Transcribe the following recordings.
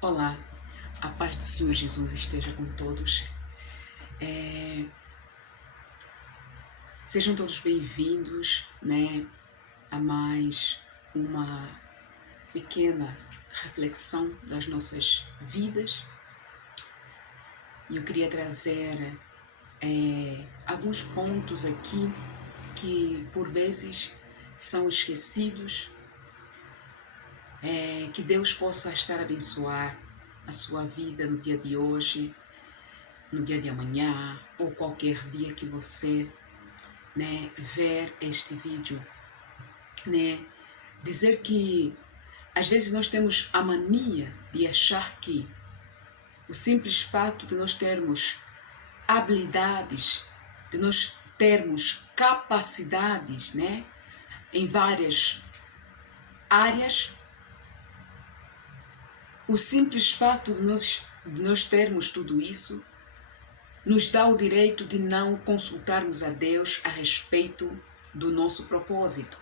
Olá, a paz do Senhor Jesus esteja com todos. Sejam todos bem-vindos, a mais uma pequena reflexão das nossas vidas. E eu queria trazer alguns pontos aqui que por vezes são esquecidos, que Deus possa estar a abençoar a sua vida no dia de hoje, no dia de amanhã ou qualquer dia que você ver este vídeo. Dizer que às vezes nós temos a mania de achar que o simples fato de nós termos habilidades, de nós termos capacidades em várias áreas, o simples fato de nós termos tudo isso nos dá o direito de não consultarmos a Deus a respeito do nosso propósito,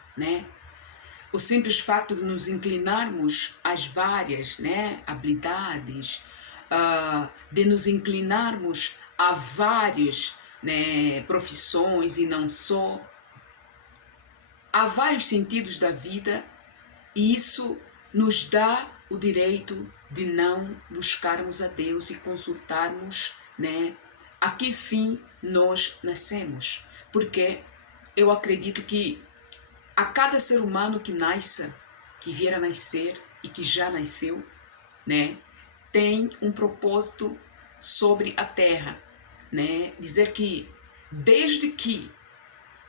O simples fato de nos inclinarmos às várias habilidades, de nos inclinarmos a várias profissões e não só, há vários sentidos da vida, e isso nos dá o direito de não buscarmos a Deus e consultarmos a que fim nós nascemos. Porque eu acredito que a cada ser humano que nasça, que vier a nascer e que já nasceu, tem um propósito sobre a terra, Dizer que desde que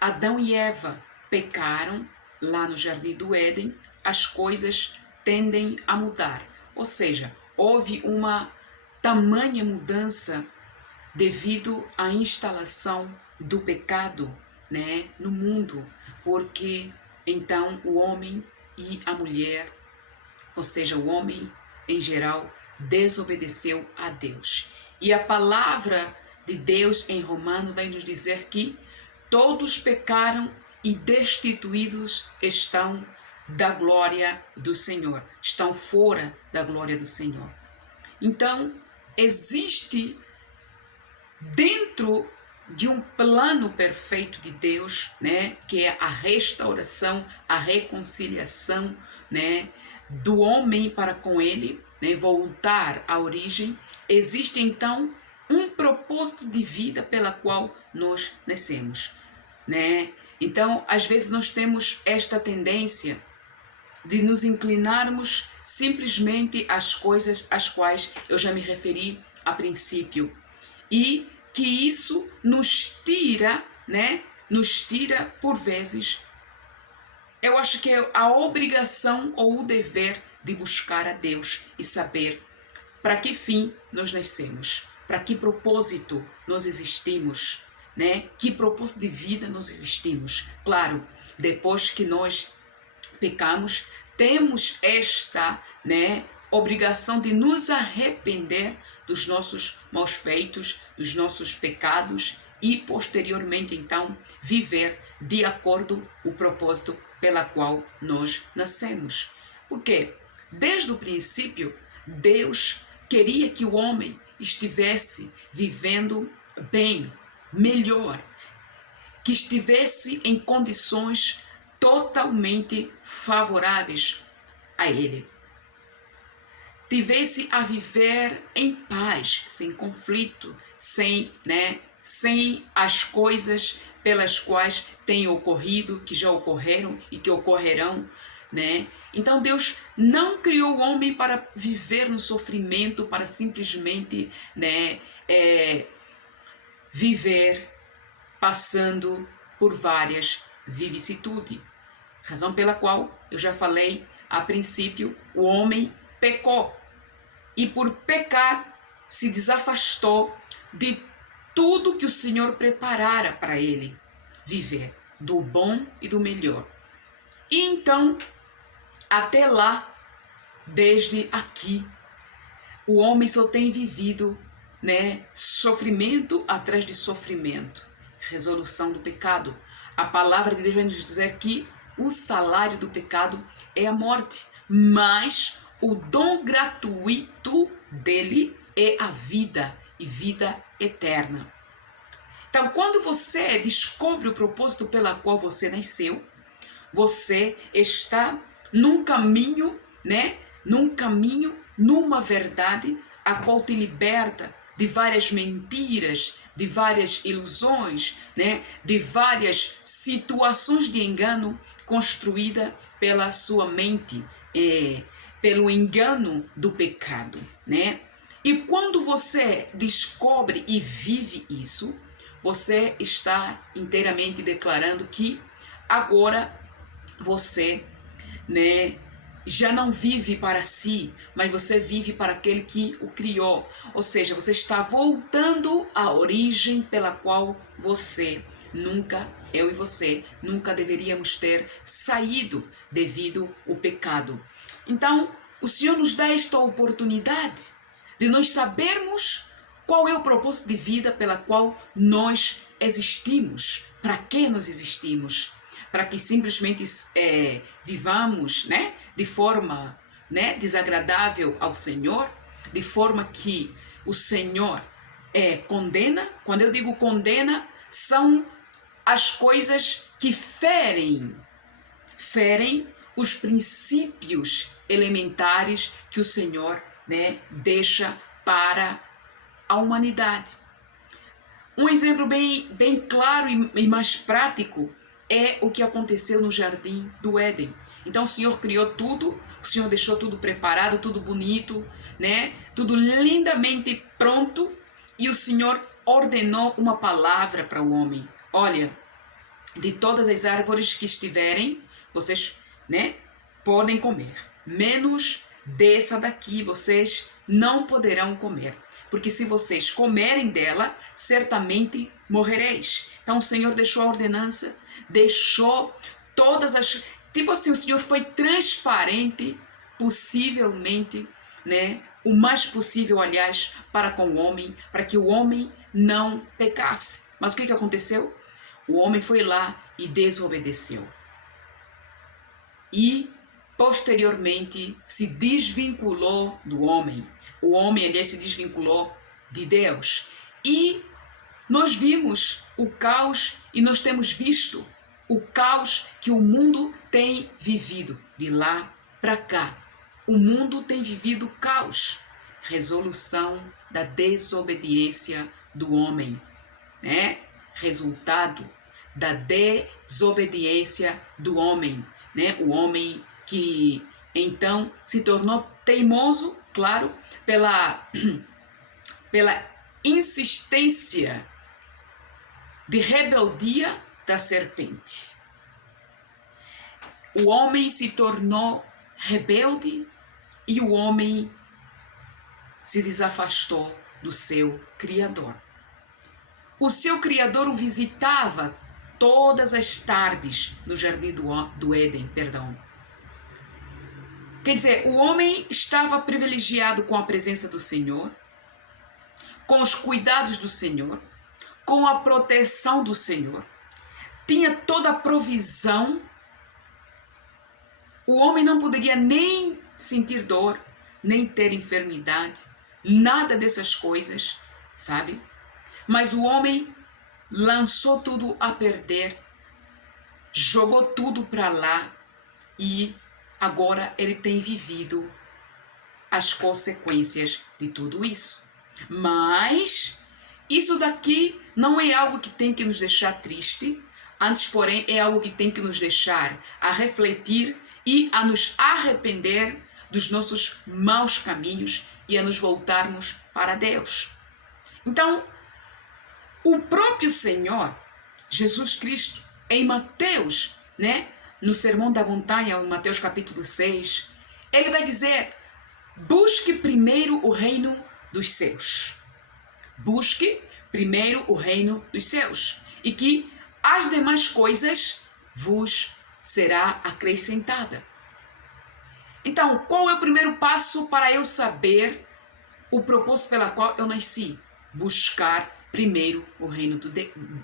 Adão e Eva pecaram lá no Jardim do Éden, as coisas tendem a mudar. Ou seja, houve uma tamanha mudança devido à instalação do pecado no mundo, porque então o homem e a mulher, ou seja, o homem em geral, desobedeceu a Deus. E a palavra de Deus em Romano vai nos dizer que todos pecaram e destituídos estão da glória do Senhor, estão fora da glória do Senhor. Então, existe dentro de um plano perfeito de Deus, que é a restauração, a reconciliação, do homem para com ele, voltar à origem. Existe então um propósito de vida pela qual nós nascemos, Então, às vezes nós temos esta tendência de nos inclinarmos simplesmente às coisas às quais eu já me referi a princípio, e que isso nos tira, nos tira por vezes, eu acho que é a obrigação ou o dever de buscar a Deus e saber para que fim nós nascemos, para que propósito nós existimos, Que propósito de vida nós existimos. Claro, depois que nós pecamos, temos esta obrigação de nos arrepender dos nossos maus feitos, dos nossos pecados e posteriormente então viver de acordo com o propósito pela qual nós nascemos. Porque desde o princípio Deus queria que o homem estivesse vivendo bem, melhor, que estivesse em condições totalmente favoráveis a ele. Tivesse a viver em paz, sem conflito, sem as coisas pelas quais têm ocorrido, que já ocorreram e que ocorrerão, Então Deus não criou o homem para viver no sofrimento, para simplesmente viver passando por várias vicissitudes. Razão pela qual eu já falei a princípio, o homem pecou e por pecar se desafastou de tudo que o Senhor preparara para ele viver, do bom e do melhor. E então, até lá, desde aqui, o homem só tem vivido sofrimento atrás de sofrimento, resolução do pecado. A palavra de Deus vai nos dizer que o salário do pecado é a morte, mas o dom gratuito dele é a vida e vida eterna. Então, quando você descobre o propósito pela qual você nasceu, você está num caminho, né? Num caminho, numa verdade, a qual te liberta de várias mentiras, de várias ilusões, né? De várias situações de engano construída pela sua mente, pelo engano do pecado, né? E quando você descobre e vive isso, você está inteiramente declarando que agora você, né, já não vive para si, mas você vive para aquele que o criou. Ou seja, você está voltando à origem pela qual você nunca, eu e você, nunca deveríamos ter saído devido ao pecado. Então, o Senhor nos dá esta oportunidade de nós sabermos qual é o propósito de vida pela qual nós existimos, para que nós existimos. Para que simplesmente vivamos, né, de forma, né, desagradável ao Senhor, de forma que o Senhor condena. Quando eu digo condena, são as coisas que ferem os princípios elementares que o Senhor, né, deixa para a humanidade. Um exemplo bem claro e mais prático é o que aconteceu no jardim do Éden. Então o Senhor criou tudo, o Senhor deixou tudo preparado, tudo bonito, né? Tudo lindamente pronto, e o Senhor ordenou uma palavra para o homem. Olha, de todas as árvores que estiverem, vocês, né, podem comer, menos dessa daqui vocês não poderão comer, porque se vocês comerem dela, certamente morrereis. Então o Senhor deixou a ordenança, deixou todas as... Tipo assim, o Senhor foi transparente, possivelmente, né? O mais possível, aliás, para com o homem, para que o homem não pecasse. Mas o que aconteceu? O homem foi lá e desobedeceu. E, posteriormente, se desvinculou do homem. O homem, aliás, se desvinculou de Deus. E nós vimos o caos e nós temos visto o caos que o mundo tem vivido de lá para cá. O mundo tem vivido caos, resolução da desobediência do homem, né? Resultado da desobediência do homem, né? O homem que então se tornou teimoso, claro, pela insistência de rebeldia da serpente. O homem se tornou rebelde e o homem se desafastou do seu Criador. O seu Criador o visitava todas as tardes no jardim do Éden, perdão. Quer dizer, o homem estava privilegiado com a presença do Senhor, com os cuidados do Senhor, com a proteção do Senhor. Tinha toda a provisão. O homem não poderia nem sentir dor, nem ter enfermidade, nada dessas coisas, sabe? Mas o homem lançou tudo a perder, jogou tudo para lá e agora ele tem vivido as consequências de tudo isso. Mas isso daqui não é algo que tem que nos deixar triste, antes, porém, é algo que tem que nos deixar a refletir e a nos arrepender dos nossos maus caminhos e a nos voltarmos para Deus. Então, o próprio Senhor, Jesus Cristo, em Mateus, né, no Sermão da Montanha, em Mateus capítulo 6, ele vai dizer: busque primeiro o reino dos céus. Busque primeiro o reino dos céus, e que as demais coisas vos será acrescentada. Então, qual é o primeiro passo para eu saber o propósito pela qual eu nasci? Buscar primeiro o reino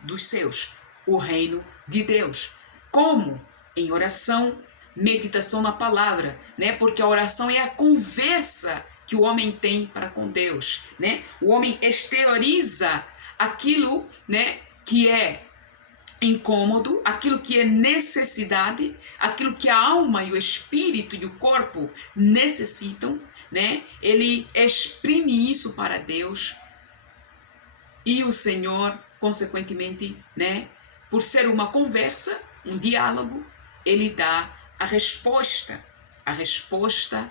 dos céus, o reino de Deus. Como? Em oração, meditação na palavra, né? Porque a oração é a conversa que o homem tem para com Deus, né? O homem exterioriza aquilo, né, que é incômodo, aquilo que é necessidade, aquilo que a alma e o espírito e o corpo necessitam, né? Ele exprime isso para Deus e o Senhor, consequentemente, né, por ser uma conversa, um diálogo, ele dá a resposta. A resposta,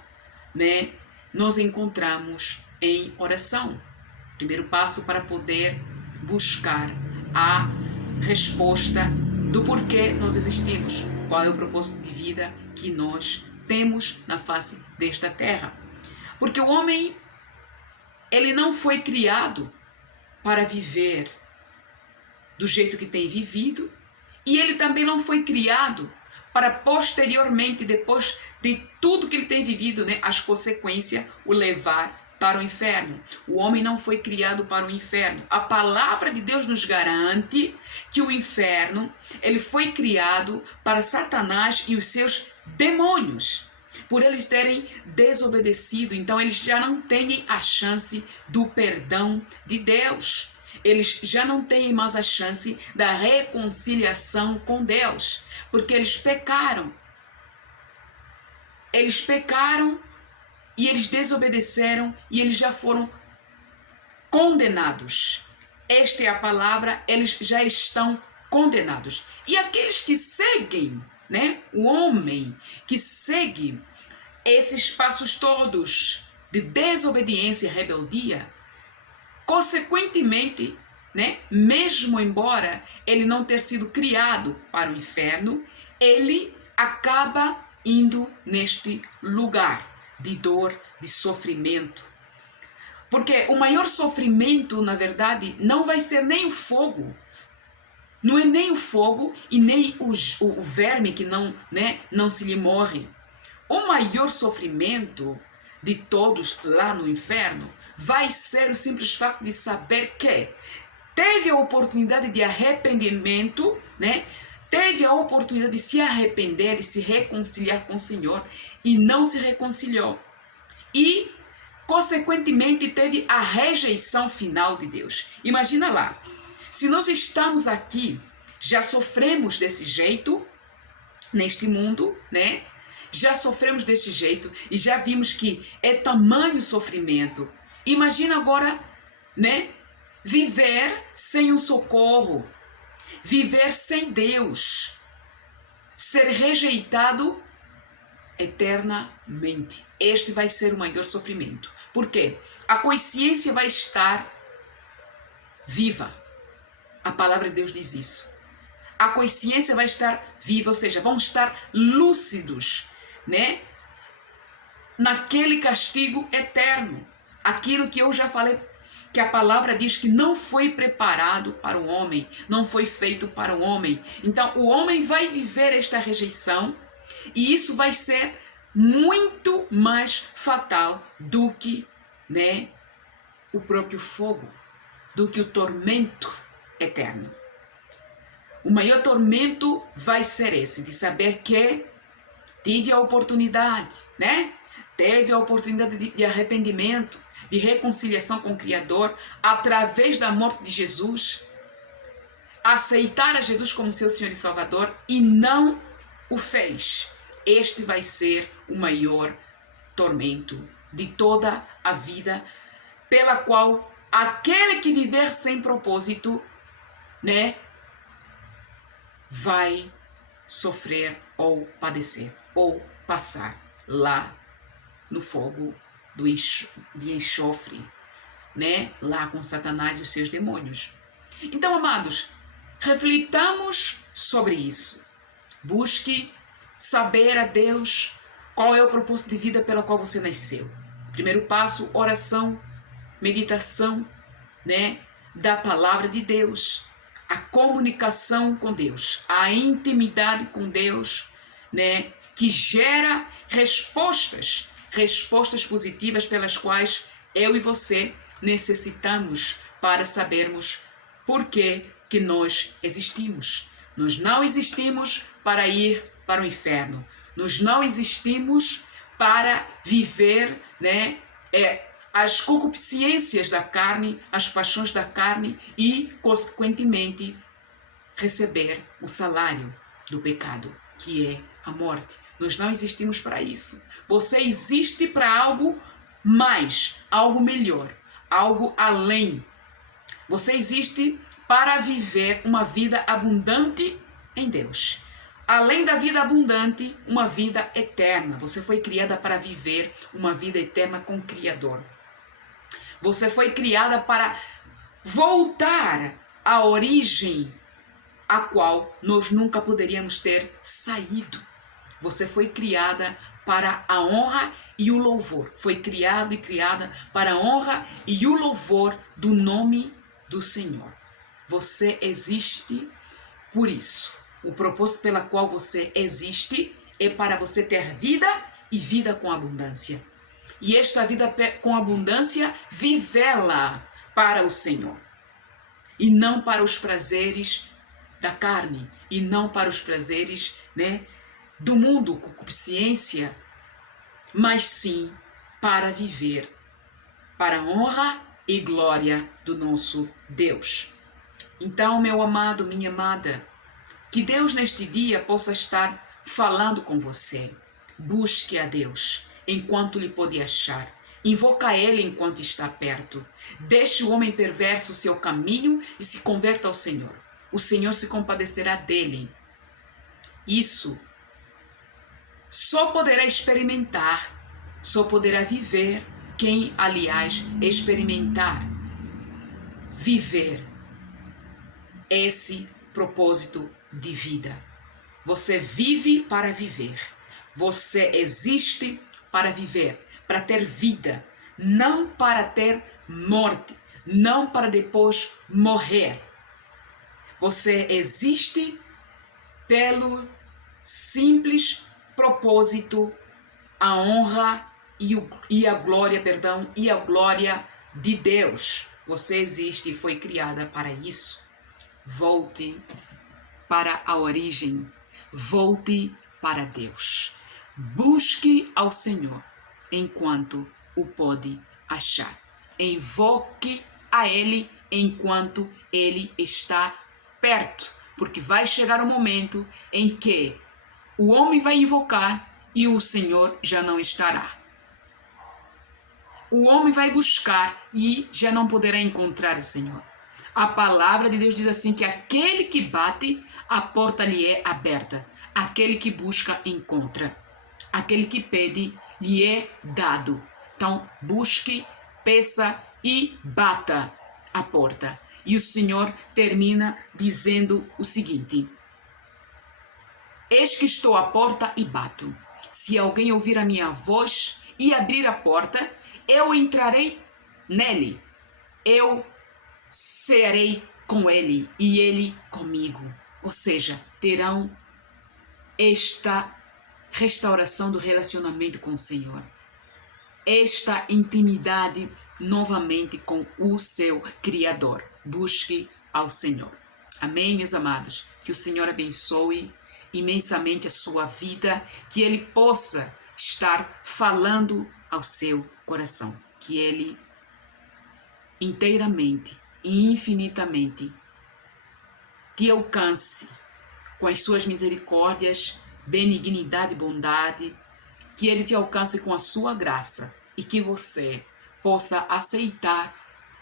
né, nós encontramos em oração. Primeiro passo para poder buscar a resposta do porquê nós existimos. Qual é o propósito de vida que nós temos na face desta terra. Porque o homem, ele não foi criado para viver do jeito que tem vivido, e ele também não foi criado para posteriormente, depois de tudo que ele tem vivido, né, as consequências, o levar para o inferno. O homem não foi criado para o inferno. A palavra de Deus nos garante que o inferno, ele foi criado para Satanás e os seus demônios. Por eles terem desobedecido, então eles já não têm a chance do perdão de Deus. Eles já não têm mais a chance da reconciliação com Deus, porque eles pecaram. Eles pecaram e eles desobedeceram e eles já foram condenados. Esta é a palavra, eles já estão condenados. E aqueles que seguem, né, o homem que segue esses passos todos de desobediência e rebeldia, consequentemente, né, mesmo embora ele não ter sido criado para o inferno, ele acaba indo neste lugar de dor, de sofrimento. Porque o maior sofrimento, na verdade, não vai ser nem o fogo. Não é nem o fogo e nem o verme que não se lhe morre. O maior sofrimento de todos lá no inferno vai ser o simples fato de saber que teve a oportunidade de arrependimento, né? Teve a oportunidade de se arrepender e se reconciliar com o Senhor e não se reconciliou. E, consequentemente, teve a rejeição final de Deus. Imagina lá, se nós estamos aqui, já sofremos desse jeito, neste mundo, né? Já sofremos desse jeito e já vimos que é tamanho sofrimento. Imagina agora, né? Viver sem um socorro, viver sem Deus, ser rejeitado eternamente. Este vai ser o maior sofrimento. Por quê? A consciência vai estar viva. A palavra de Deus diz isso. A consciência vai estar viva, ou seja, vamos estar lúcidos, né? Naquele castigo eterno. Aquilo que eu já falei, que a palavra diz que não foi preparado para o homem, não foi feito para o homem. Então, o homem vai viver esta rejeição e isso vai ser muito mais fatal do que, né, o próprio fogo, do que o tormento eterno. O maior tormento vai ser esse, de saber que tive a oportunidade, né? Teve a oportunidade de arrependimento, de reconciliação com o Criador, através da morte de Jesus, aceitar a Jesus como seu Senhor e Salvador e não o fez. Este vai ser o maior tormento de toda a vida, pela qual aquele que viver sem propósito, né, vai sofrer ou padecer, ou passar lá no fogo de enxofre, né? Lá com Satanás e os seus demônios. Então, amados, reflitamos sobre isso. Busque saber a Deus qual é o propósito de vida pelo qual você nasceu. Primeiro passo, oração, meditação, né, da palavra de Deus, a comunicação com Deus, a intimidade com Deus, né, que gera respostas positivas pelas quais eu e você necessitamos para sabermos por que nós existimos. Nós não existimos para ir para o inferno. Nós não existimos para viver, né, as concupiscências da carne, as paixões da carne e, consequentemente, receber o salário do pecado, que é a morte. Nós não existimos para isso. Você existe para algo mais, algo melhor, algo além. Você existe para viver uma vida abundante em Deus. Além da vida abundante, uma vida eterna. Você foi criada para viver uma vida eterna com o Criador. Você foi criada para voltar à origem a qual nós nunca poderíamos ter saído. Você foi criada para a honra e o louvor. Foi criado e criada para a honra e o louvor do nome do Senhor. Você existe por isso. O propósito pela qual você existe é para você ter vida e vida com abundância. E esta vida com abundância, vivê-la para o Senhor. E não para os prazeres da carne. E não para os prazeres, né, do mundo, concupiscência. Mas sim para viver para a honra e glória do nosso Deus. Então, meu amado, minha amada, que Deus neste dia possa estar falando com você. Busque a Deus enquanto lhe pode achar. Invoca Ele enquanto está perto. Deixe o homem perverso o seu caminho e se converta ao Senhor. O Senhor se compadecerá dele. Isso só poderá experimentar, só poderá viver quem, aliás, experimentar, viver esse propósito de vida. Você vive para viver. Você existe para viver, para ter vida, não para ter morte, não para depois morrer. Você existe pelo simples propósito, a honra e a glória de Deus. Você existe e foi criada para isso. Volte para a origem. Volte para Deus. Busque ao Senhor enquanto o pode achar. Invoque a Ele enquanto Ele está perto. Porque vai chegar o momento em que o homem vai invocar e o Senhor já não estará. O homem vai buscar e já não poderá encontrar o Senhor. A palavra de Deus diz assim que aquele que bate, a porta lhe é aberta. Aquele que busca, encontra. Aquele que pede, lhe é dado. Então, busque, peça e bata a porta. E o Senhor termina dizendo o seguinte: eis que estou à porta e bato. Se alguém ouvir a minha voz e abrir a porta, eu entrarei nele. Eu serei com ele e ele comigo. Ou seja, terão esta restauração do relacionamento com o Senhor. Esta intimidade novamente com o seu Criador. Busque ao Senhor. Amém, meus amados? Que o Senhor abençoe imensamente a sua vida, que Ele possa estar falando ao seu coração, que Ele inteiramente e infinitamente te alcance com as suas misericórdias, benignidade e bondade, que Ele te alcance com a sua graça e que você possa aceitar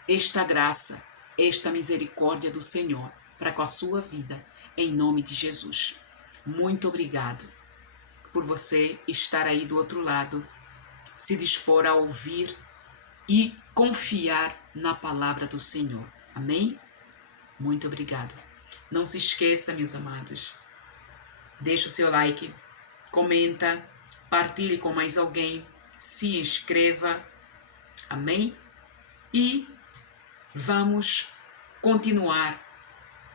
esta graça, esta misericórdia do Senhor para com a sua vida, em nome de Jesus. Muito obrigado por você estar aí do outro lado, se dispor a ouvir e confiar na palavra do Senhor. Amém? Muito obrigado. Não se esqueça, meus amados, deixa o seu like, comenta, partilhe com mais alguém, se inscreva. Amém? E vamos continuar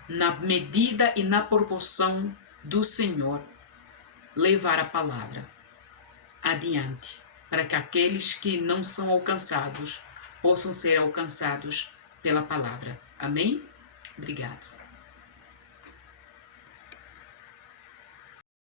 na medida e na proporção do Senhor, levar a palavra adiante, para que aqueles que não são alcançados possam ser alcançados pela palavra. Amém? Obrigado.